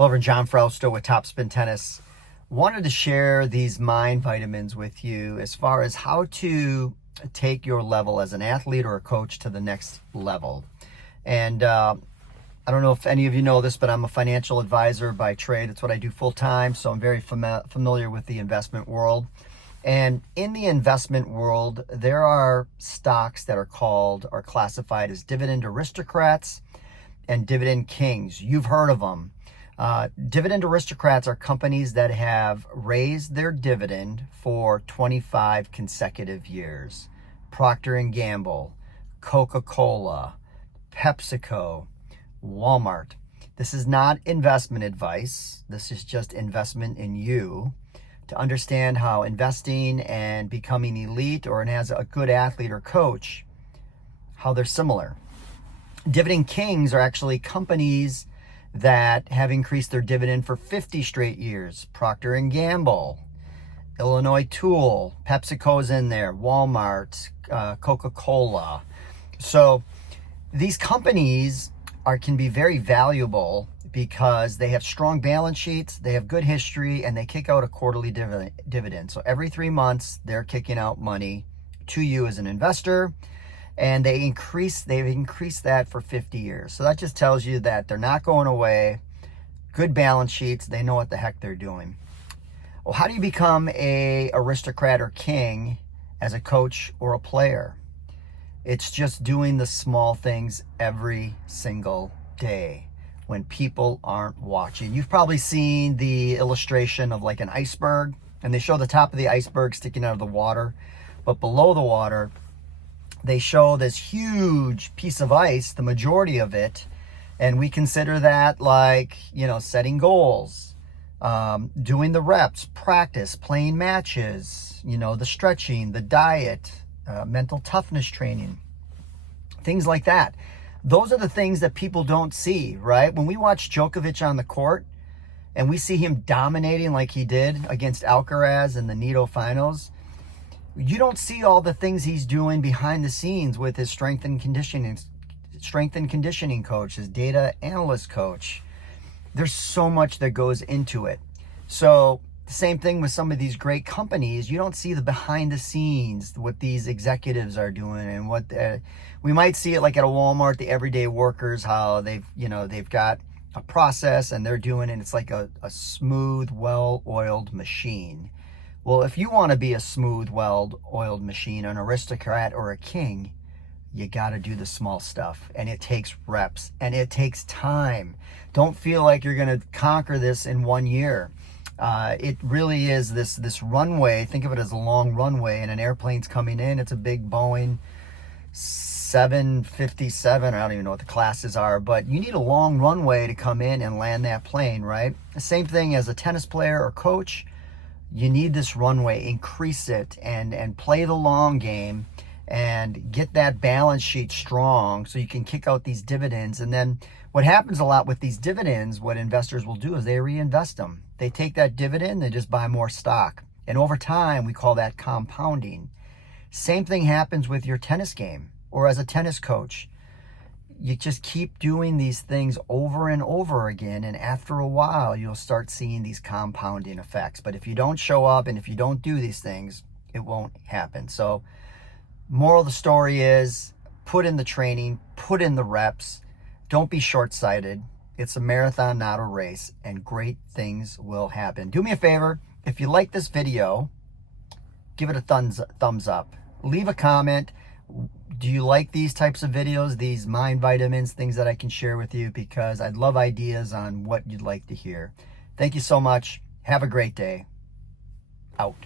Hello, everyone. John Frausto with Topspin Tennis. Wanted to share these mind vitamins with you as far as how to take your level as an athlete or a coach to the next level. And I don't know if any of you know this, but I'm a financial advisor by trade. It's what I do full time, so I'm very familiar with the investment world. And in the investment world, there are stocks that are classified as Dividend Aristocrats and Dividend Kings. You've heard of them. Dividend Aristocrats are companies that have raised their dividend for 25 consecutive years. Procter & Gamble, Coca-Cola, PepsiCo, Walmart. This is not investment advice. This is just investment in you to understand how investing and becoming elite or as a good athlete or coach, how they're similar. Dividend Kings are actually companies that have increased their dividend for 50 straight years. Procter & Gamble, Illinois Tool, PepsiCo's in there, Walmart, Coca-Cola. So these companies can be very valuable because they have strong balance sheets, they have good history, and they kick out a quarterly dividend. So every 3 months, they're kicking out money to you as an investor. And they've increased that for 50 years. So that just tells you that they're not going away. Good balance sheets. They know what the heck they're doing. Well, how do you become a aristocrat or king as a coach or a player? It's just doing the small things every single day when people aren't watching. You've probably seen the illustration of like an iceberg, and they show the top of the iceberg sticking out of the water, but below the water, they show this huge piece of ice, the majority of it, and we consider that like, setting goals, doing the reps, practice, playing matches, the stretching, the diet, mental toughness training, things like that. Those are the things that people don't see, right? When we watch Djokovic on the court and we see him dominating like he did against Alcaraz in the Nito finals, you don't see all the things he's doing behind the scenes with his strength and conditioning coach, his data analyst coach. There's so much that goes into it. So the same thing with some of these great companies. You don't see the behind the scenes, what these executives are doing, and what we might see it like at a Walmart, the everyday workers, how they've got a process and they're doing it. It's like a smooth, well-oiled machine. Well, if you want to be a smooth, well-oiled machine, an aristocrat or a king, you got to do the small stuff. And it takes reps and it takes time. Don't feel like you're going to conquer this in 1 year. It really is this runway. Think of it as a long runway, and an airplane's coming in. It's a big Boeing 757. I don't even know what the classes are, but you need a long runway to come in and land that plane, right? The same thing as a tennis player or coach. You need this runway, increase it, and play the long game and get that balance sheet strong so you can kick out these dividends. And then what happens a lot with these dividends, what investors will do is they reinvest them. They take that dividend, they just buy more stock. And over time, we call that compounding. Same thing happens with your tennis game or as a tennis coach. You just keep doing these things over and over again, and after a while, you'll start seeing these compounding effects. But if you don't show up and if you don't do these things, it won't happen. So, moral of the story is put in the training, put in the reps. Don't be short-sighted. It's a marathon, not a race, and great things will happen. Do me a favor, if you like this video, give it a thumbs up. Leave a comment. Do you like these types of videos, these mind vitamins, things that I can share with you? Because I'd love ideas on what you'd like to hear. Thank you so much. Have a great day. Out.